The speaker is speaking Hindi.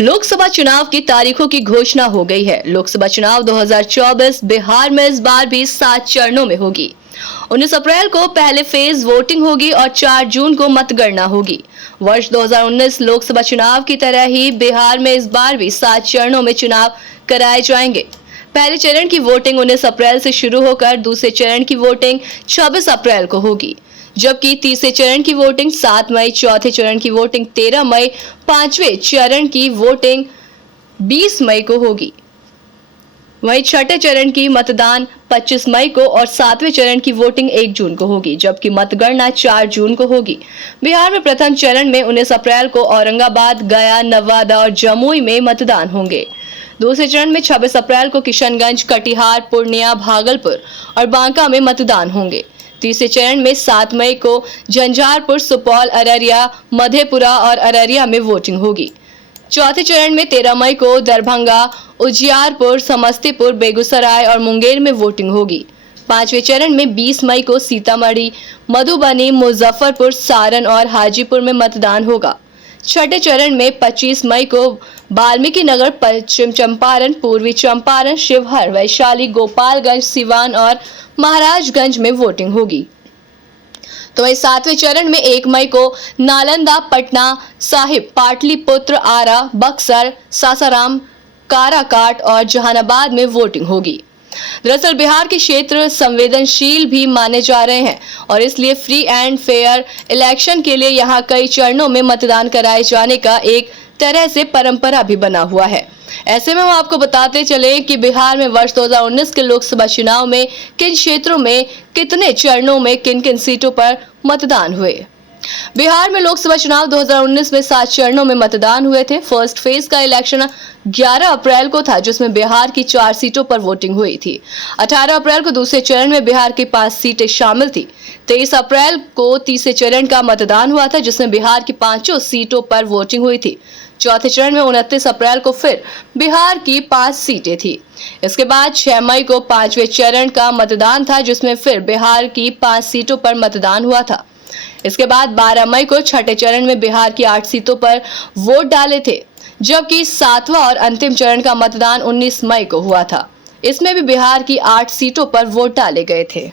लोकसभा चुनाव की तारीखों की घोषणा हो गई है। लोकसभा चुनाव 2024 बिहार में इस बार भी 7 चरणों में होगी। 19 अप्रैल को पहले फेज वोटिंग होगी और 4 जून को मतगणना होगी। वर्ष 2019 लोकसभा चुनाव की तरह ही बिहार में इस बार भी 7 चरणों में चुनाव कराए जाएंगे। पहले चरण की वोटिंग 19 अप्रैल से शुरू होकर दूसरे चरण की वोटिंग 26 अप्रैल को होगी, जबकि तीसरे चरण की वोटिंग 7 मई, चौथे चरण की वोटिंग 13 मई, पांचवें चरण की वोटिंग 20 मई को होगी। वहीं छठे चरण की मतदान 25 मई को और सातवें चरण की वोटिंग 1 जून को होगी, जबकि मतगणना 4 जून को होगी। बिहार में प्रथम चरण में 19 अप्रैल को औरंगाबाद, गया, नवादा और जमुई में मतदान होंगे। दूसरे चरण में 26 अप्रैल को किशनगंज, कटिहार, पूर्णिया, भागलपुर और बांका में मतदान होंगे। तीसरे चरण में 7 मई को झंझारपुर, सुपौल, अररिया, मधेपुरा और अररिया में वोटिंग होगी। चौथे चरण में 13 मई को दरभंगा, उजियारपुर, समस्तीपुर, बेगूसराय और मुंगेर में वोटिंग होगी। पांचवें चरण में 20 मई को सीतामढ़ी, मधुबनी, मुजफ्फरपुर, सारण और हाजीपुर में मतदान होगा। छठे चरण में 25 मई को वाल्मीकि नगर, पश्चिम चंपारण, पूर्वी चंपारण, शिवहर, वैशाली, गोपालगंज, सिवान और महाराजगंज में वोटिंग होगी। तो वहीं सातवें चरण में 1 मई को नालंदा, पटना साहिब, पाटलिपुत्र, आरा, बक्सर, सासाराम, काराकाट और जहानाबाद में वोटिंग होगी। दरअसल बिहार के क्षेत्र संवेदनशील भी माने जा रहे हैं और इसलिए फ्री एंड फेयर इलेक्शन के लिए यहाँ कई चरणों में मतदान कराए जाने का एक तरह से परंपरा भी बना हुआ है। ऐसे में हम आपको बताते चले कि बिहार में वर्ष 2019 के लोकसभा चुनाव में किन क्षेत्रों में कितने चरणों में किन किन सीटों पर मतदान हुए। बिहार में लोकसभा चुनाव 2019 में 7 चरणों में मतदान हुए थे। फर्स्ट फेज का इलेक्शन 11 अप्रैल को था, जिसमें बिहार की 4 सीटों पर वोटिंग हुई थी। 18 अप्रैल को दूसरे चरण में बिहार की 5 सीटें शामिल थी। 23 अप्रैल को तीसरे चरण का मतदान हुआ था, जिसमें बिहार की 5 सीटों पर वोटिंग हुई थी। चौथे चरण में 29 अप्रैल को फिर बिहार की 5 सीटें थी। इसके बाद 6 मई को 5वें चरण का मतदान था, जिसमें फिर बिहार की 5 सीटों पर मतदान हुआ था। इसके बाद 12 मई को छठे चरण में बिहार की 8 सीटों पर वोट डाले थे, जबकि 7वां और अंतिम चरण का मतदान 19 मई को हुआ था। इसमें भी बिहार की 8 सीटों पर वोट डाले गए थे।